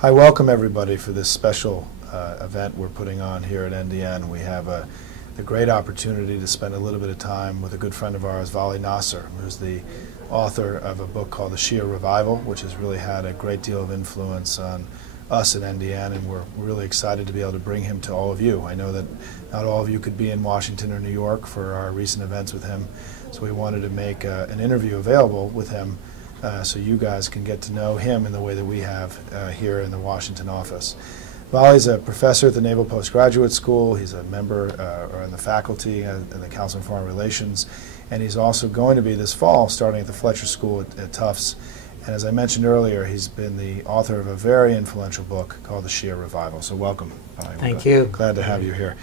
Hi, welcome everybody for this special event we're putting on here at NDN. We have the great opportunity to spend a little bit of time with a good friend of ours, Vali Nasr, who's the author of a book called The Shia Revival, which has really had a great deal of influence on us at NDN, and we're really excited to be able to bring him to all of you. I know that not all of you could be in Washington or New York for our recent events with him, so we wanted to make an interview available with him so you guys can get to know him in the way that we have here in the Washington office. Vali's a professor at the Naval Postgraduate School. He's a member or in the faculty in the Council on Foreign Relations, and he's also going to be this fall starting at the Fletcher School at Tufts. And as I mentioned earlier, he's been the author of a very influential book called The Shia Revival. So welcome, Vali. Thank you. Glad to have you here.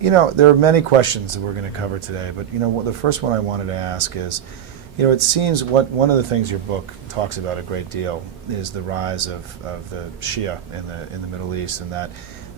You know, there are many questions that we're going to cover today, but you know, the first one I wanted to ask is, you know, it seems one of the things your book talks about a great deal is the rise of the Shia in the Middle East, and that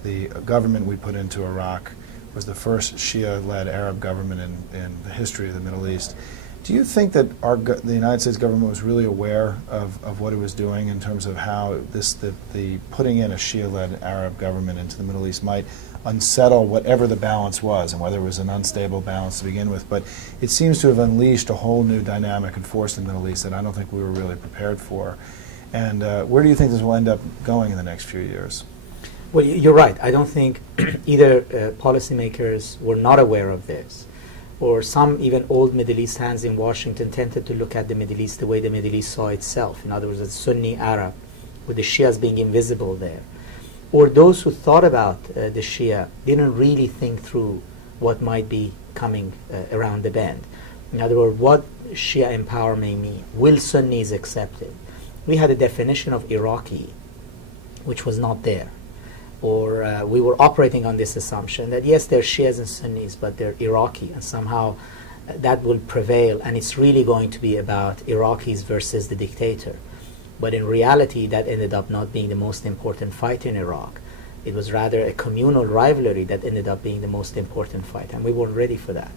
the government we put into Iraq was the first Shia-led Arab government in the history of the Middle East. Do you think that the United States government was really aware of what it was doing in terms of how the putting in a Shia-led Arab government into the Middle East might unsettle whatever the balance was, and whether it was an unstable balance to begin with? But it seems to have unleashed a whole new dynamic and force in the Middle East that I don't think we were really prepared for. And where do you think this will end up going in the next few years? Well, you're right. I don't think either policymakers were not aware of this, or some even old Middle East hands in Washington tended to look at the Middle East the way the Middle East saw itself. In other words, as Sunni Arab, with the Shias being invisible there. Or those who thought about the Shia didn't really think through what might be coming around the bend. In other words, what Shia empowerment mean? Will Sunnis accept it? We had a definition of Iraqi, which was not there. Or we were operating on this assumption that yes, they're Shias and Sunnis, but they're Iraqi, and somehow that will prevail, and it's really going to be about Iraqis versus the dictator. But in reality, that ended up not being the most important fight in Iraq. It was rather a communal rivalry that ended up being the most important fight, and we weren't ready for that.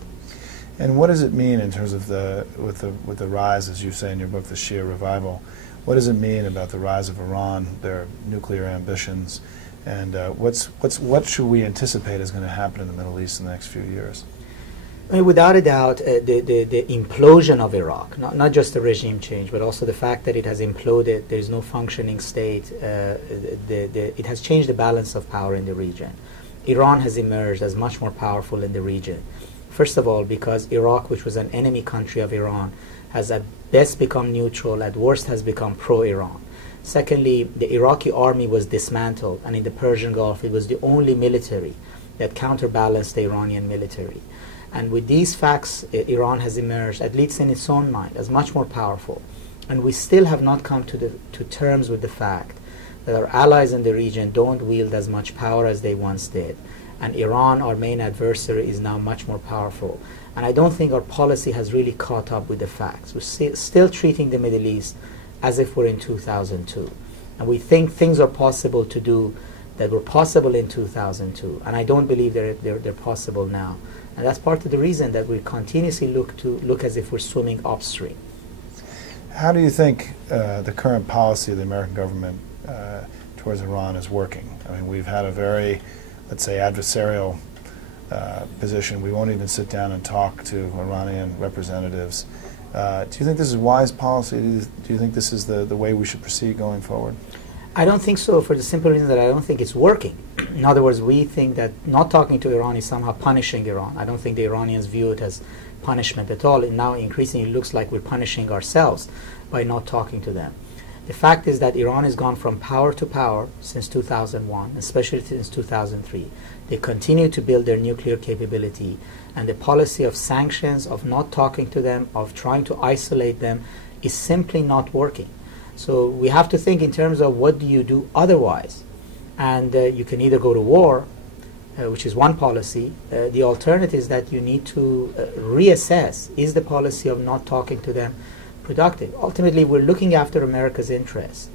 And what does it mean in terms of with the rise, as you say in your book, the Shia Revival? What does it mean about the rise of Iran, their nuclear ambitions, and what should we anticipate is going to happen in the Middle East in the next few years? I mean, without a doubt, the implosion of Iraq, not just the regime change, but also the fact that it has imploded, there is no functioning state, it has changed the balance of power in the region. Iran has emerged as much more powerful in the region. First of all, because Iraq, which was an enemy country of Iran, has at best become neutral, at worst has become pro-Iran. Secondly, the Iraqi army was dismantled, and in the Persian Gulf, it was the only military that counterbalanced the Iranian military. And with these facts, Iran has emerged, at least in its own mind, as much more powerful. And we still have not come to terms with the fact that our allies in the region don't wield as much power as they once did. And Iran, our main adversary, is now much more powerful. And I don't think our policy has really caught up with the facts. We're still treating the Middle East as if we're in 2002. And we think things are possible to do that were possible in 2002. And I don't believe they're possible now. And that's part of the reason that we continuously look as if we're swimming upstream. How do you think the current policy of the American government towards Iran is working? I mean, we've had a very, let's say, adversarial position. We won't even sit down and talk to Iranian representatives. Do you think this is wise policy? Do you think this is the way we should proceed going forward? I don't think so, for the simple reason that I don't think it's working. In other words, we think that not talking to Iran is somehow punishing Iran. I don't think the Iranians view it as punishment at all. And now increasingly it looks like we're punishing ourselves by not talking to them. The fact is that Iran has gone from power to power since 2001, especially since 2003. They continue to build their nuclear capability, and the policy of sanctions, of not talking to them, of trying to isolate them, is simply not working. So we have to think in terms of what do you do otherwise. And you can either go to war, which is one policy. The alternative is that you need to reassess, is the policy of not talking to them productive? Ultimately, we're looking after America's interests.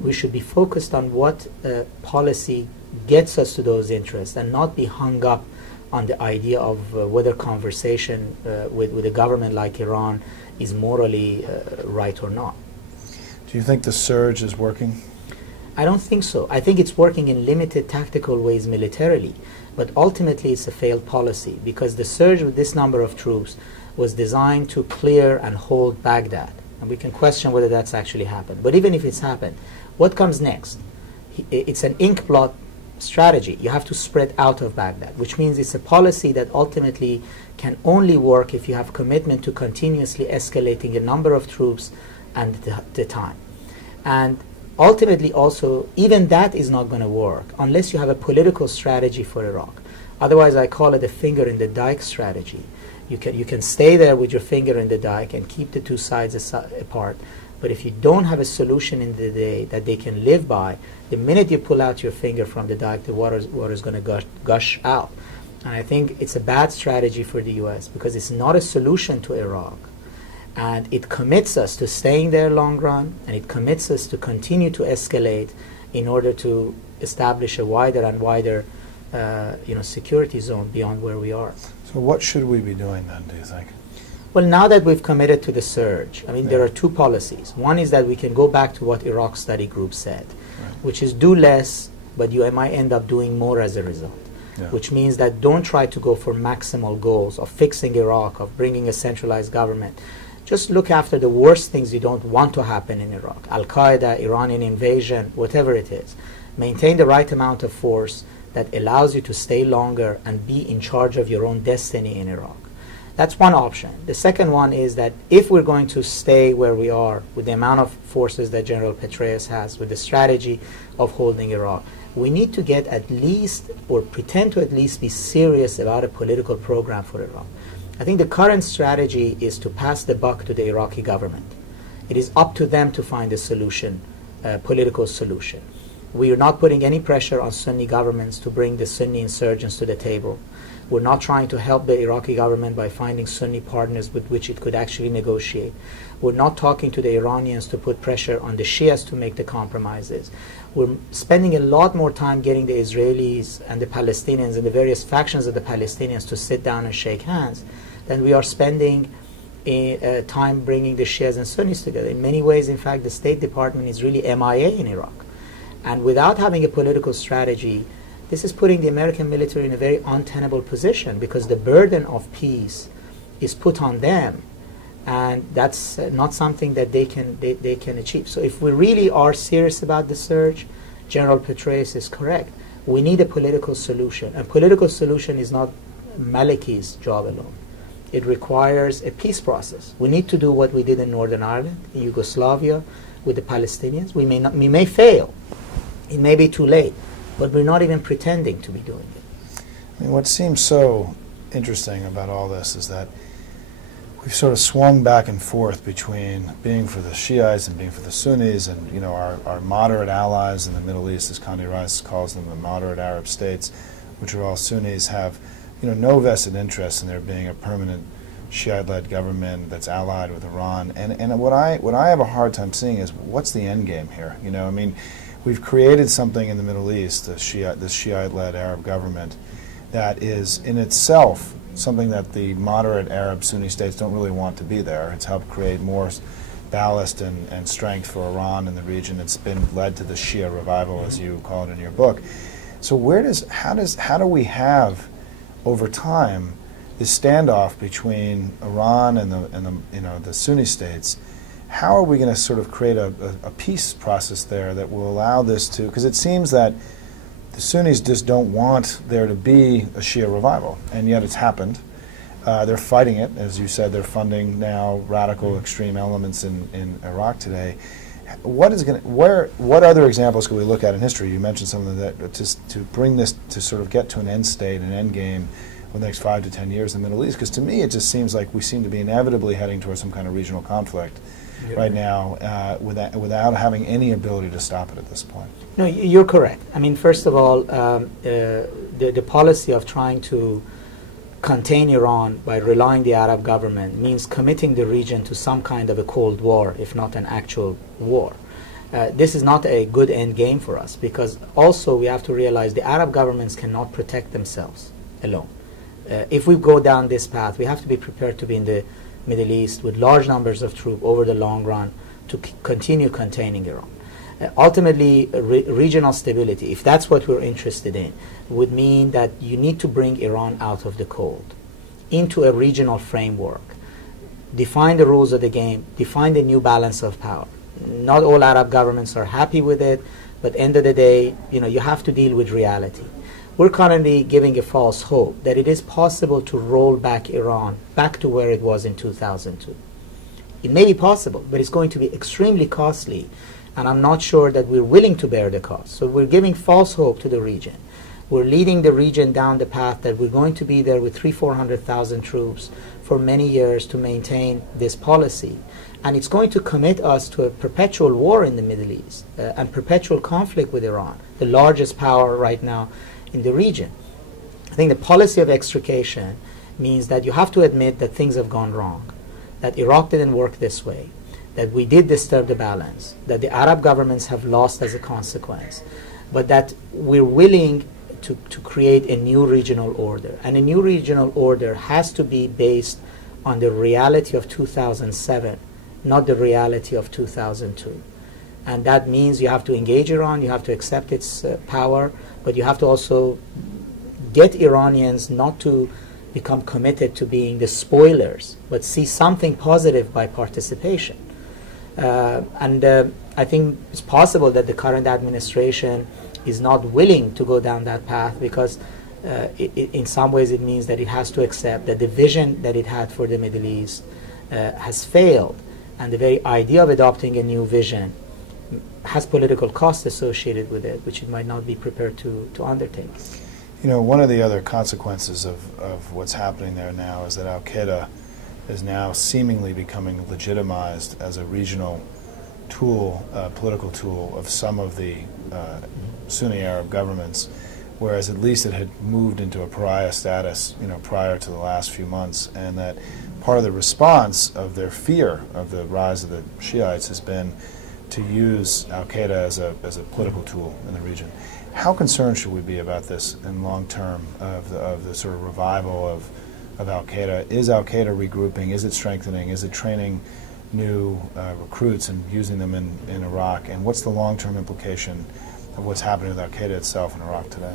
We should be focused on what policy gets us to those interests and not be hung up on the idea of whether conversation with a government like Iran is morally right or not. Do you think the surge is working? I don't think so. I think it's working in limited tactical ways militarily, but ultimately it's a failed policy because the surge with this number of troops was designed to clear and hold Baghdad. And we can question whether that's actually happened. But even if it's happened, what comes next? It's an ink blot strategy. You have to spread out of Baghdad, which means it's a policy that ultimately can only work if you have commitment to continuously escalating the number of troops and the time. And ultimately also, even that is not going to work unless you have a political strategy for Iraq. Otherwise, I call it a finger in the dike strategy. You can stay there with your finger in the dike and keep the two sides apart. But if you don't have a solution in the day that they can live by, the minute you pull out your finger from the dike, the water is going to gush out. And I think it's a bad strategy for the U.S. because it's not a solution to Iraq. And it commits us to staying there long run, and it commits us to continue to escalate in order to establish a wider and wider security zone beyond where we are. So what should we be doing then, do you think? Well, now that we've committed to the surge, there are two policies. One is that we can go back to what Iraq Study Group said, which is do less, but you might end up doing more as a result. Which means that don't try to go for maximal goals of fixing Iraq, of bringing a centralized government. Just look after the worst things you don't want to happen in Iraq. Al-Qaeda, Iranian invasion, whatever it is. Maintain the right amount of force that allows you to stay longer and be in charge of your own destiny in Iraq. That's one option. The second one is that if we're going to stay where we are with the amount of forces that General Petraeus has, with the strategy of holding Iraq, we need to get at least, or pretend to at least be serious about a political program for Iraq. I think the current strategy is to pass the buck to the Iraqi government. It is up to them to find a solution, a political solution. We are not putting any pressure on Sunni governments to bring the Sunni insurgents to the table. We're not trying to help the Iraqi government by finding Sunni partners with which it could actually negotiate. We're not talking to the Iranians to put pressure on the Shias to make the compromises. We're spending a lot more time getting the Israelis and the Palestinians and the various factions of the Palestinians to sit down and shake hands than we are spending time bringing the Shias and Sunnis together. In many ways, in fact, the State Department is really MIA in Iraq. And without having a political strategy, this is putting the American military in a very untenable position because the burden of peace is put on them, and that's not something that they can achieve. So if we really are serious about the surge, General Petraeus is correct. We need a political solution. A political solution is not Maliki's job alone. It requires a peace process. We need to do what we did in Northern Ireland, in Yugoslavia, with the Palestinians. We may fail. It may be too late, but we're not even pretending to be doing it. What seems so interesting about all this is that we've sort of swung back and forth between being for the Shiites and being for the Sunnis, and our moderate allies in the Middle East, as Condi Rice calls them, the moderate Arab states, which are all Sunnis, have no vested interest in there being a permanent Shiite-led government that's allied with Iran. And what I have a hard time seeing is what's the end game here? We've created something in the Middle East, this Shiite-led Arab government, that is in itself something that the moderate Arab Sunni states don't really want to be there. It's helped create more ballast and strength for Iran in the region. It's been led to the Shia revival, as you call it in your book. So how do we have over time this standoff between Iran and the Sunni states? How are we going to sort of create a peace process there that will allow this to, because it seems that the Sunnis just don't want there to be a Shia revival, and yet it's happened. They're fighting it, as you said. They're funding now radical extreme elements in Iraq today. What other examples could we look at in history? You mentioned some of that to bring this to sort of get to an end state, an end game for the next 5 to 10 years in the Middle East, because to me it just seems like we seem to be inevitably heading towards some kind of regional conflict right now without having any ability to stop it at this point. No, you're correct. First of all, the policy of trying to contain Iran by relying the Arab government means committing the region to some kind of a Cold War, if not an actual war. This is not a good end game for us, because also we have to realize the Arab governments cannot protect themselves alone. If we go down this path, we have to be prepared to be in the Middle East with large numbers of troops over the long run to continue containing Iran. Ultimately, regional stability, if that's what we're interested in, would mean that you need to bring Iran out of the cold into a regional framework, define the rules of the game, define the new balance of power. Not all Arab governments are happy with it, but end of the day, you have to deal with reality. We're currently giving a false hope that it is possible to roll back Iran back to where it was in 2002. It may be possible, but it's going to be extremely costly, and I'm not sure that we're willing to bear the cost. So we're giving false hope to the region. We're leading the region down the path that we're going to be there with 400,000 troops for many years to maintain this policy. And it's going to commit us to a perpetual war in the Middle East and perpetual conflict with Iran, the largest power right now in the region. I think the policy of extrication means that you have to admit that things have gone wrong, that Iraq didn't work this way, that we did disturb the balance, that the Arab governments have lost as a consequence, but that we're willing to create a new regional order. And a new regional order has to be based on the reality of 2007, not the reality of 2002. And that means you have to engage Iran, you have to accept its power, but you have to also get Iranians not to become committed to being the spoilers, but see something positive by participation. I think it's possible that the current administration is not willing to go down that path because in some ways it means that it has to accept that the vision that it had for the Middle East has failed, and the very idea of adopting a new vision has political costs associated with it, which it might not be prepared to undertake. One of the other consequences of what's happening there now is that al-Qaeda is now seemingly becoming legitimized as a regional tool, political tool of some of the Sunni Arab governments, whereas at least it had moved into a pariah status, prior to the last few months, and that part of the response of their fear of the rise of the Shiites has been to use al-Qaeda as a political tool in the region. How concerned should we be about this in long term of the sort of revival of al-Qaeda? Is al-Qaeda regrouping? Is it strengthening? Is it training new recruits and using them in Iraq? And what's the long-term implication of what's happening with al-Qaeda itself in Iraq today?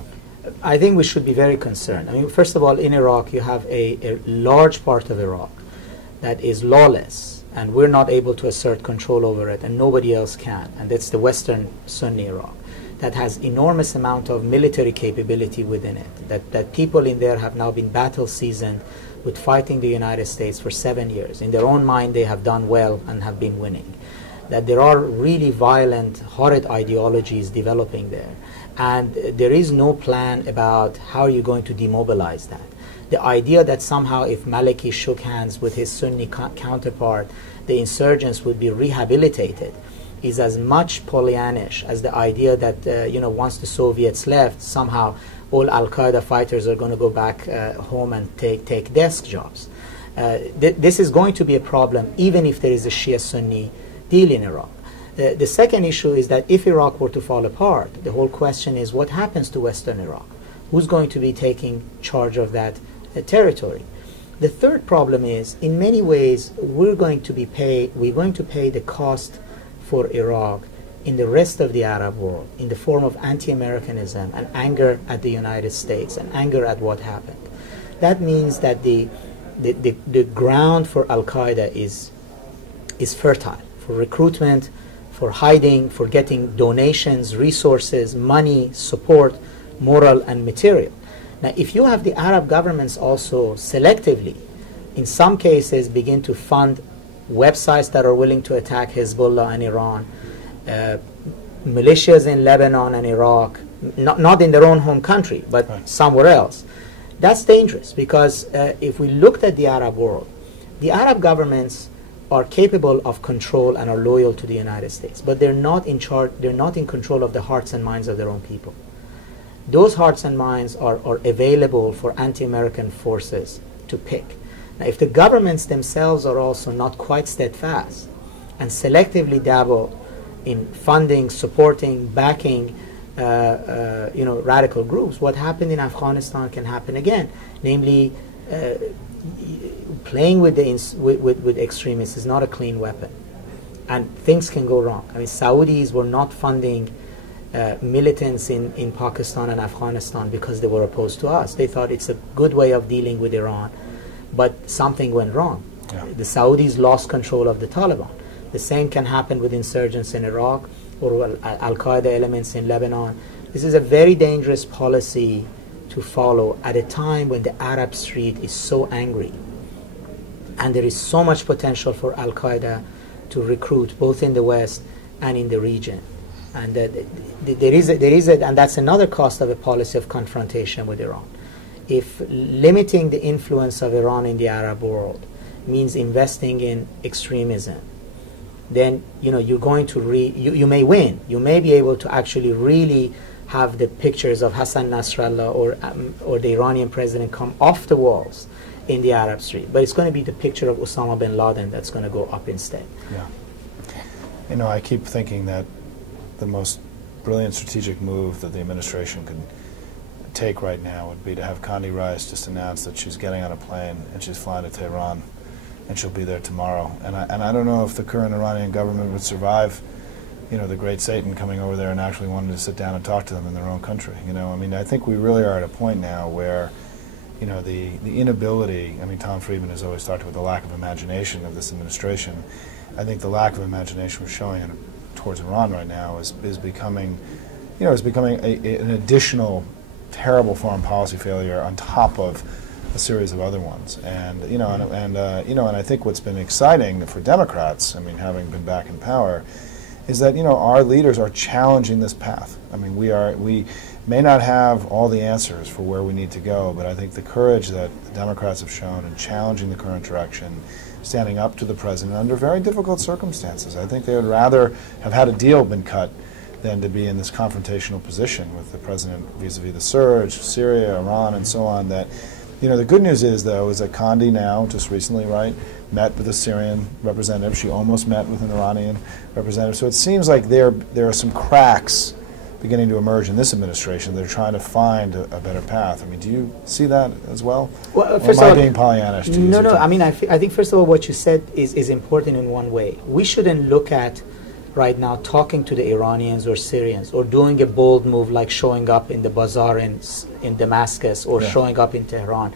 I think we should be very concerned. I mean, first of all, in Iraq, you have a large part of Iraq that is lawless, and we're not able to assert control over it, and nobody else can. And that's the Western Sunni Iraq, that has enormous amount of military capability within it, that people in there have now been battle-seasoned with fighting the United States for 7 years. In their own mind, they have done well and have been winning. That there are really violent, horrid ideologies developing there. And there is no plan about how you're going to demobilize that. The idea that somehow if Maliki shook hands with his Sunni counterpart, the insurgents would be rehabilitated is as much Pollyannish as the idea that once the Soviets left, somehow all Al-Qaeda fighters are going to go back home and take desk jobs. This is going to be a problem even if there is a Shia-Sunni deal in Iraq. The second issue is that if Iraq were to fall apart, the whole question is what happens to Western Iraq? Who's going to be taking charge of that territory? The third problem is, in many ways, we're going to pay the cost for Iraq in the rest of the Arab world in the form of anti-Americanism and anger at the United States and anger at what happened. That means that the ground for Al-Qaeda is fertile for recruitment, for hiding, for getting donations, resources, money, support, moral and material. Now, if you have the Arab governments also selectively, in some cases, begin to fund websites that are willing to attack Hezbollah and Iran, militias in Lebanon and Iraq, not in their own home country, but right, somewhere else, that's dangerous because if we looked at the Arab world, the Arab governments are capable of control and are loyal to the United States, but they're not in charge, they're not in control of the hearts and minds of their own people. Those hearts and minds are available for anti-American forces to pick. Now, if the governments themselves are also not quite steadfast and selectively dabble in funding, supporting, backing radical groups, what happened in Afghanistan can happen again. Namely, playing with extremists is not a clean weapon. and things can go wrong. I mean, Saudis were not funding militants in Pakistan and Afghanistan because they were opposed to us. They thought it's a good way of dealing with Iran, but something went wrong. Yeah. The Saudis lost control of the Taliban. The same can happen with insurgents in Iraq or Al-Qaeda elements in Lebanon. This is a very dangerous policy to follow at a time when the Arab street is so angry. And there is so much potential for Al-Qaeda to recruit both in the West and in the region. And there is and that's another cost of a policy of confrontation with Iran. If limiting the influence of Iran in the Arab world means investing in extremism, then you're going to you may win. You may be able to actually really have the pictures of Hassan Nasrallah or the Iranian president come off the walls in the Arab street. But it's going to be the picture of Osama bin Laden that's going to go up instead. Yeah. I keep thinking that the most brilliant strategic move that the administration could take right now would be to have Condi Rice just announce that she's getting on a plane and she's flying to Tehran and she'll be there tomorrow. And I don't know if the current Iranian government would survive, the great Satan coming over there and actually wanting to sit down and talk to them in their own country. I think we really are at a point now where, the inability, Tom Friedman has always talked about the lack of imagination of this administration. I think the lack of imagination we're showing towards Iran right now is becoming, an additional terrible foreign policy failure on top of a series of other ones. And and I think what's been exciting for Democrats, having been back in power, is that our leaders are challenging this path. We may not have all the answers for where we need to go, but I think the courage that the Democrats have shown in challenging the current direction, standing up to the president under very difficult circumstances. I think they would rather have had a deal been cut than to be in this confrontational position with the president vis-a-vis the surge, Syria, Iran, and so on. That, the good news is, though, is that Condi now, just recently, met with a Syrian representative. She almost met with an Iranian representative. So it seems like there are some cracks beginning to emerge in this administration. They're trying to find a better path. Do you see that as well? Well, first of all, being Pollyannish? No. I think first of all, what you said is important in one way. We shouldn't look at right now talking to the Iranians or Syrians or doing a bold move like showing up in the bazaar in Damascus or showing up in Tehran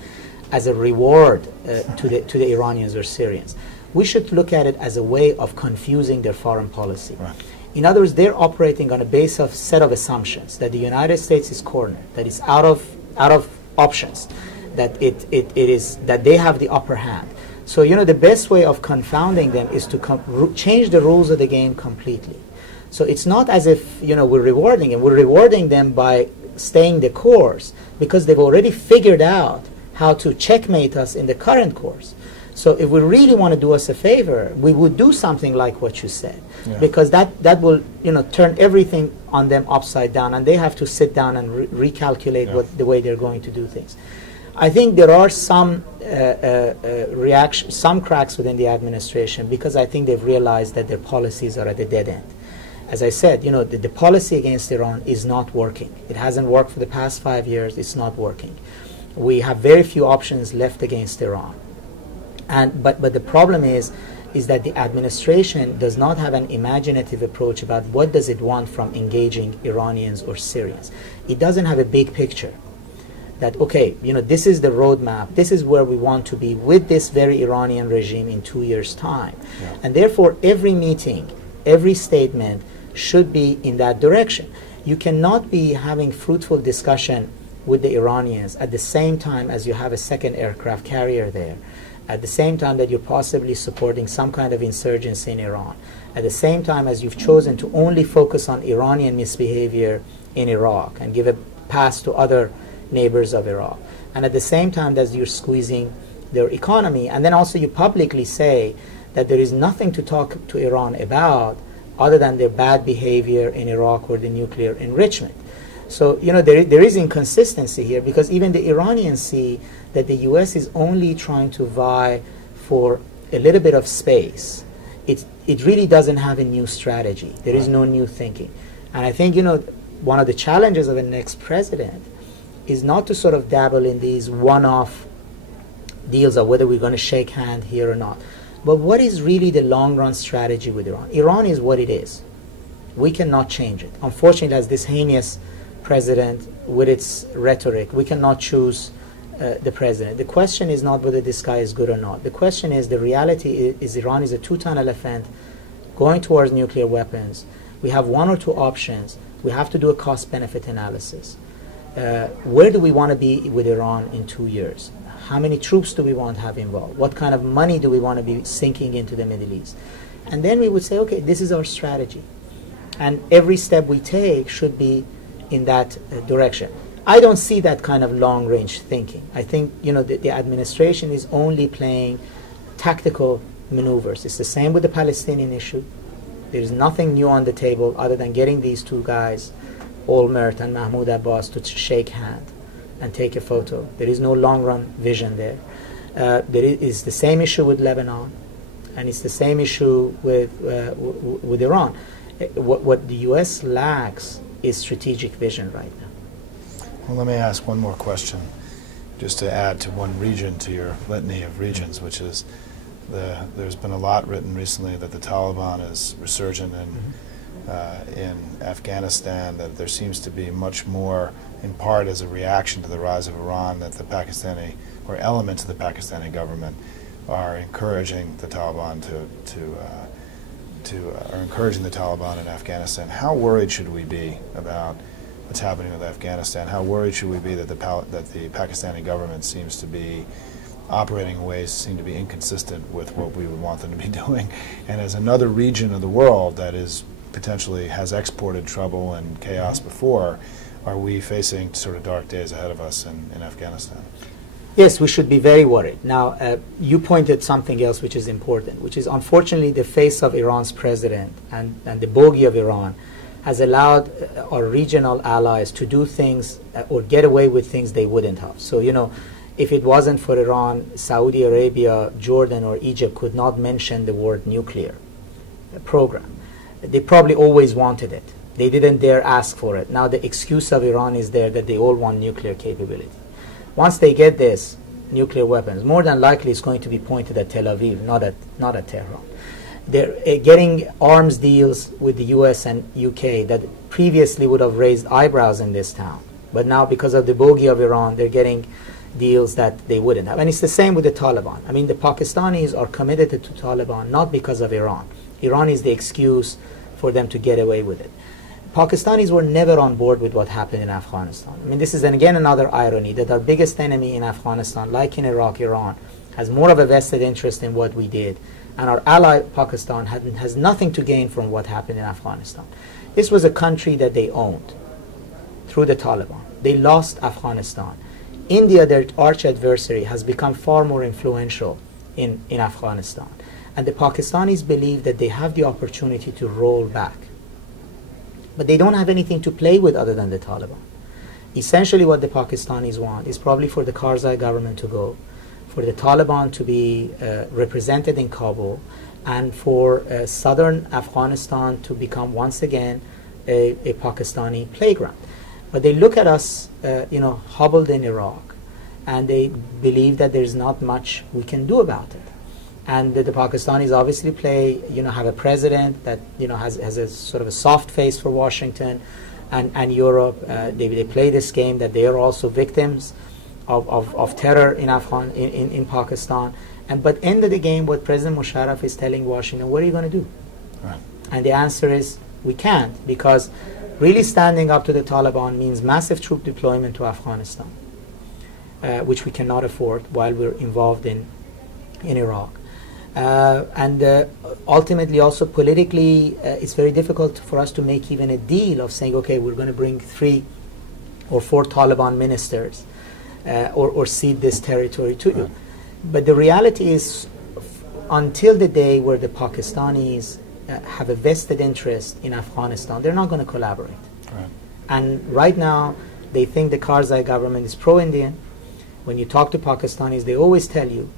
as a reward to the Iranians or Syrians. We should look at it as a way of confusing their foreign policy. Right. In other words, they're operating on a base of set of assumptions that the United States is cornered, that it's out of options, that that they have the upper hand. So the best way of confounding them is to change the rules of the game completely. So it's not as if we're rewarding them. We're rewarding them by staying the course because they've already figured out how to checkmate us in the current course. So if we really want to do us a favor, we would do something like what you said, because that will turn everything on them upside down, and they have to sit down and recalculate the way they're going to do things. I think there are some some cracks within the administration because I think they've realized that their policies are at a dead end. As I said, the policy against Iran is not working. It hasn't worked for the past 5 years. It's not working. We have very few options left against Iran. But the problem is that the administration does not have an imaginative approach about what does it want from engaging Iranians or Syrians. It doesn't have a big picture that, okay, this is the roadmap, this is where we want to be with this very Iranian regime in 2 years' time. And therefore, every meeting, every statement should be in that direction. You cannot be having fruitful discussion with the Iranians at the same time as you have a second aircraft carrier there, at the same time that you're possibly supporting some kind of insurgency in Iran, at the same time as you've chosen to only focus on Iranian misbehavior in Iraq and give a pass to other neighbors of Iraq, and at the same time that you're squeezing their economy, and then also you publicly say that there is nothing to talk to Iran about other than their bad behavior in Iraq or the nuclear enrichment. So there is inconsistency here, because even the Iranians see that the U.S. is only trying to vie for a little bit of space. It really doesn't have a new strategy. There is no new thinking. And I think one of the challenges of the next president is not to sort of dabble in these one-off deals of whether we're going to shake hand here or not, But what is really the long-run strategy with Iran? Iran is what it is. We cannot change it. Unfortunately, as this heinous president with its rhetoric, we cannot choose the president. The question is not whether this guy is good or not. The question is, the reality is Iran is a two-ton elephant going towards nuclear weapons. We have one or two options. We have to do a cost-benefit analysis. Where do we want to be with Iran in 2 years? How many troops do we want to have involved? What kind of money do we want to be sinking into the Middle East? And then we would say, okay, this is our strategy. And every step we take should be in that direction. I don't see that kind of long-range thinking. I think, the administration is only playing tactical maneuvers. It's the same with the Palestinian issue. There's nothing new on the table other than getting these two guys, Olmert and Mahmoud Abbas, to shake hands and take a photo. There is no long-run vision there. There is the same issue with Lebanon, and it's the same issue with Iran. What the U.S. lacks is strategic vision right now. Well, let me ask one more question, just to add to one region to your litany of regions, which is there's been a lot written recently that the Taliban is resurgent in Afghanistan, that there seems to be much more, in part as a reaction to the rise of Iran, that the Pakistani, or elements of the Pakistani government, are encouraging the Taliban are encouraging the Taliban in Afghanistan. How worried should we be about what's happening with Afghanistan? How worried should we be that the Pakistani government seems to be operating in ways seem to be inconsistent with what we would want them to be doing? And as another region of the world that is potentially has exported trouble and chaos before, are we facing sort of dark days ahead of us in Afghanistan? Yes, we should be very worried. Now, you pointed something else which is important, which is unfortunately the face of Iran's president and the bogey of Iran has allowed our regional allies to do things or get away with things they wouldn't have. So, if it wasn't for Iran, Saudi Arabia, Jordan, or Egypt could not mention the word nuclear program. They probably always wanted it. They didn't dare ask for it. Now the excuse of Iran is there that they all want nuclear capability. Once they get this, nuclear weapons, more than likely it's going to be pointed at Tel Aviv, not at Tehran. They're getting arms deals with the US and UK that previously would have raised eyebrows in this town. But now because of the bogey of Iran, they're getting deals that they wouldn't have. And it's the same with the Taliban. I mean, the Pakistanis are committed to Taliban not because of Iran. Iran is the excuse for them to get away with it. Pakistanis were never on board with what happened in Afghanistan. I mean, this is again another irony that our biggest enemy in Afghanistan, like in Iraq, Iran, has more of a vested interest in what we did. And our ally, Pakistan, has nothing to gain from what happened in Afghanistan. This was a country that they owned through the Taliban. They lost Afghanistan. India, their arch adversary, has become far more influential in Afghanistan. And the Pakistanis believe that they have the opportunity to roll back. But they don't have anything to play with other than the Taliban. Essentially what the Pakistanis want is probably for the Karzai government to go, for the Taliban to be represented in Kabul, and for southern Afghanistan to become once again a Pakistani playground. But they look at us, hobbled in Iraq, and they believe that there's not much we can do about it. And the Pakistanis obviously have a president that, has a sort of a soft face for Washington and Europe. They play this game that they are also victims of terror in Pakistan. But end of the game, what President Musharraf is telling Washington, what are you going to do? Right. And the answer is, we can't, because really standing up to the Taliban means massive troop deployment to Afghanistan, which we cannot afford while we're involved in Iraq. And ultimately also politically, it's very difficult for us to make even a deal of saying, okay, we're going to bring 3 or 4 Taliban ministers or cede this territory to you. But the reality is, until the day where the Pakistanis have a vested interest in Afghanistan, they're not going to collaborate. Right. And right now, they think the Karzai government is pro-Indian. When you talk to Pakistanis, they always tell you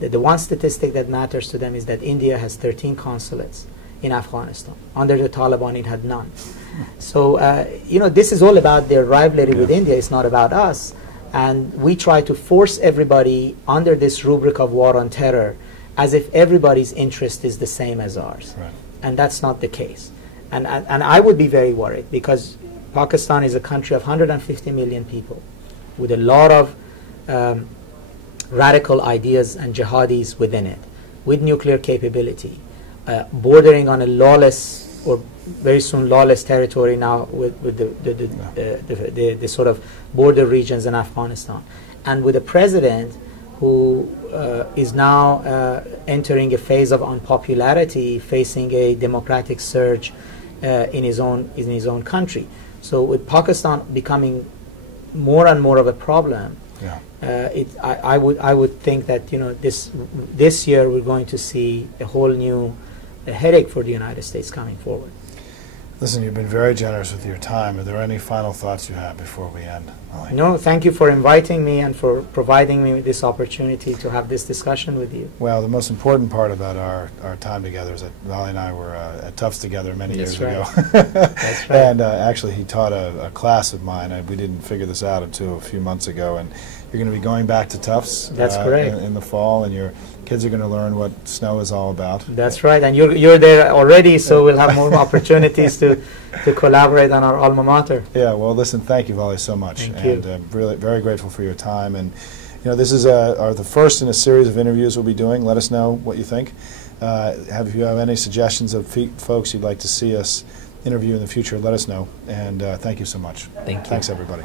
that the one statistic that matters to them is that India has 13 consulates in Afghanistan. Under the Taliban, it had none. So, this is all about their rivalry with India. It's not about us. And we try to force everybody under this rubric of war on terror as if everybody's interest is the same as ours. Right. And that's not the case. And I would be very worried, because Pakistan is a country of 150 million people with a lot of radical ideas and jihadis within it, with nuclear capability, bordering on a lawless, or very soon lawless territory now with the sort of border regions in Afghanistan, and with a president who is now entering a phase of unpopularity, facing a democratic surge in his own country. So with Pakistan becoming more and more of a problem, I would think that this year we're going to see a whole new headache for the United States coming forward. Listen, you've been very generous with your time. Are there any final thoughts you have before we end? No, thank you for inviting me and for providing me with this opportunity to have this discussion with you. Well, the most important part about our time together is that Vali and I were at Tufts together many years ago. That's right. And actually he taught a class of mine. We didn't figure this out until a few months ago. And you're going to be going back to Tufts That's correct. In the fall, and your kids are going to learn what snow is all about. That's right, and you're there already, so we'll have more opportunities to collaborate on our alma mater. Yeah, well, listen, thank you, Vali, so much. Thank you. And really very grateful for your time. And this is the first in a series of interviews we'll be doing. Let us know what you think. If you have any suggestions of folks you'd like to see us interview in the future, let us know. And thank you so much. Thank you. Thanks, everybody.